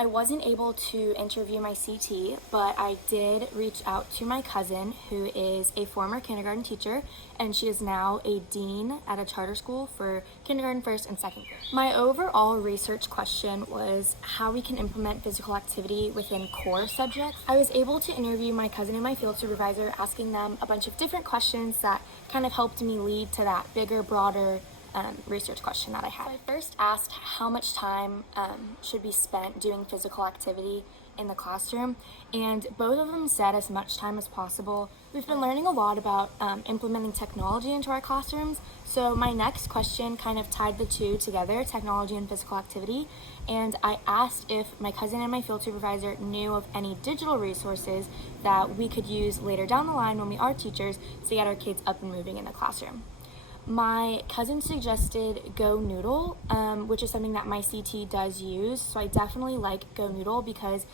I wasn't able to interview my CT, but I did reach out to my cousin, who is a former kindergarten teacher, and she is now a dean at a charter school for kindergarten, first, and second grade. My overall research question was how we can implement physical activity within core subjects. I was able to interview my cousin and my field supervisor, asking them a bunch of different questions that kind of helped me lead to that bigger, broader research question that I had. So I first asked how much time should be spent doing physical activity in the classroom, and both of them said as much time as possible. We've been learning a lot about implementing technology into our classrooms, so my next question kind of tied the two together, technology and physical activity, and I asked if my cousin and my field supervisor knew of any digital resources that we could use later down the line when we are teachers to get our kids up and moving in the classroom. My cousin suggested GoNoodle, which is something that my CT does use, so I definitely like GoNoodle because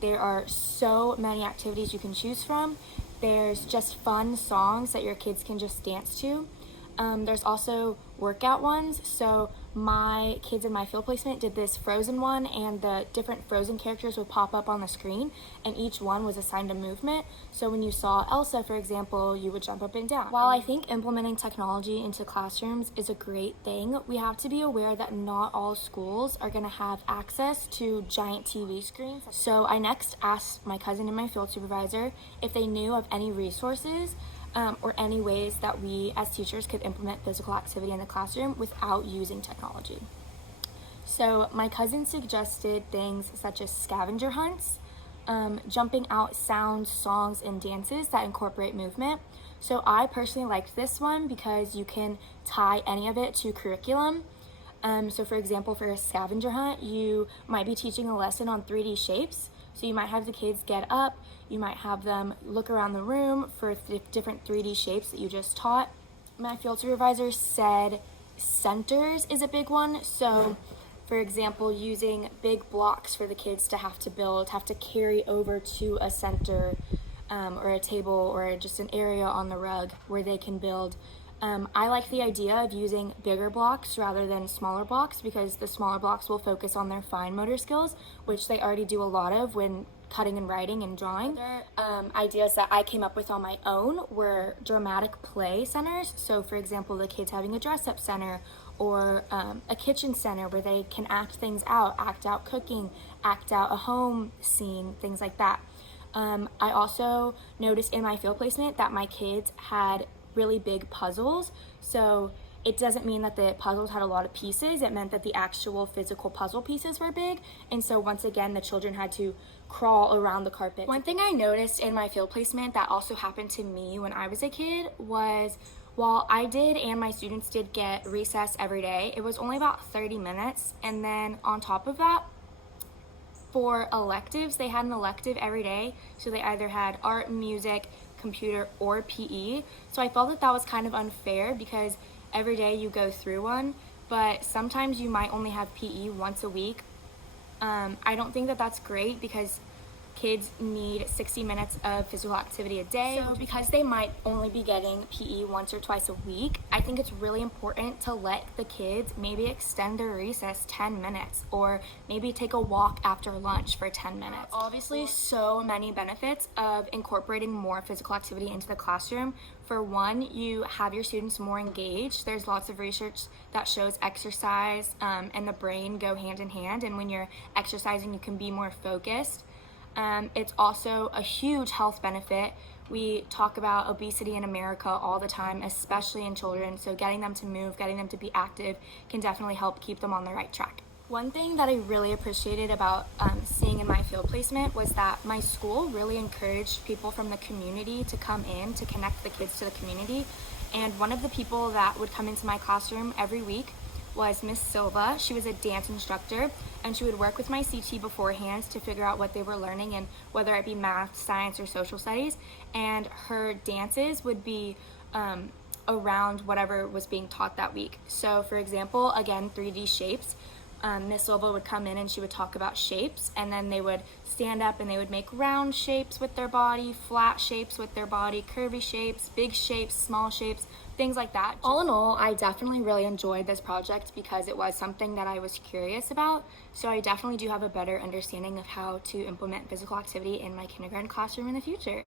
there are so many activities you can choose from. There's just fun songs that your kids can just dance to. There's also workout ones, so my kids in my field placement did this Frozen one, and the different Frozen characters would pop up on the screen, and each one was assigned a movement. So when you saw Elsa, for example, you would jump up and down. While I think implementing technology into classrooms is a great thing, we have to be aware that not all schools are going to have access to giant TV screens. So I next asked my cousin and my field supervisor if they knew of any resources or any ways that we as teachers could implement physical activity in the classroom without using technology. So my cousin suggested things such as scavenger hunts, jumping out sounds, songs, and dances that incorporate movement. So I personally liked this one because you can tie any of it to curriculum. So for example, for a scavenger hunt, you might be teaching a lesson on 3D shapes. So you might have the kids get up, you might have them look around the room for different 3D shapes that you just taught. My field supervisor said centers is a big one. So for example, using big blocks for the kids to have to build, have to carry over to a center or a table or just an area on the rug where they can build. I like the idea of using bigger blocks rather than smaller blocks because the smaller blocks will focus on their fine motor skills, which they already do a lot of when cutting and writing and drawing. Other ideas that I came up with on my own were dramatic play centers. So for example, the kids having a dress-up center or a kitchen center where they can act things out, act out cooking, act out a home scene, things like that. I also noticed in my field placement that my kids had really big puzzles. So it doesn't mean that the puzzles had a lot of pieces. It meant that the actual physical puzzle pieces were big. And so once again, the children had to crawl around the carpet. One thing I noticed in my field placement that also happened to me when I was a kid was while I did and my students did get recess every day, it was only about 30 minutes. And then on top of that, for electives, they had an elective every day. So they either had art, music, computer, or PE. So I felt that that was kind of unfair because every day you go through one, but sometimes you might only have PE once a week. I don't think that that's great because kids need 60 minutes of physical activity a day. So because they might only be getting PE once or twice a week, I think it's really important to let the kids maybe extend their recess 10 minutes or maybe take a walk after lunch for 10 minutes. Obviously, so many benefits of incorporating more physical activity into the classroom. For one, you have your students more engaged. There's lots of research that shows exercise and the brain go hand in hand, and when you're exercising, you can be more focused. It's also a huge health benefit. We talk about obesity in America all the time, especially in children, so getting them to move, getting them to be active can definitely help keep them on the right track. One thing that I really appreciated about seeing in my field placement was that my school really encouraged people from the community to come in to connect the kids to the community. And one of the people that would come into my classroom every week was Miss Silva. She was a dance instructor, and she would work with my CT beforehand to figure out what they were learning and whether it be math, science, or social studies. And her dances would be around whatever was being taught that week. So for example, again, 3D shapes. Miss Silva would come in and she would talk about shapes, and then they would stand up and they would make round shapes with their body, flat shapes with their body, curvy shapes, big shapes, small shapes, things like that. All in all, I definitely really enjoyed this project because it was something that I was curious about, so I definitely do have a better understanding of how to implement physical activity in my kindergarten classroom in the future.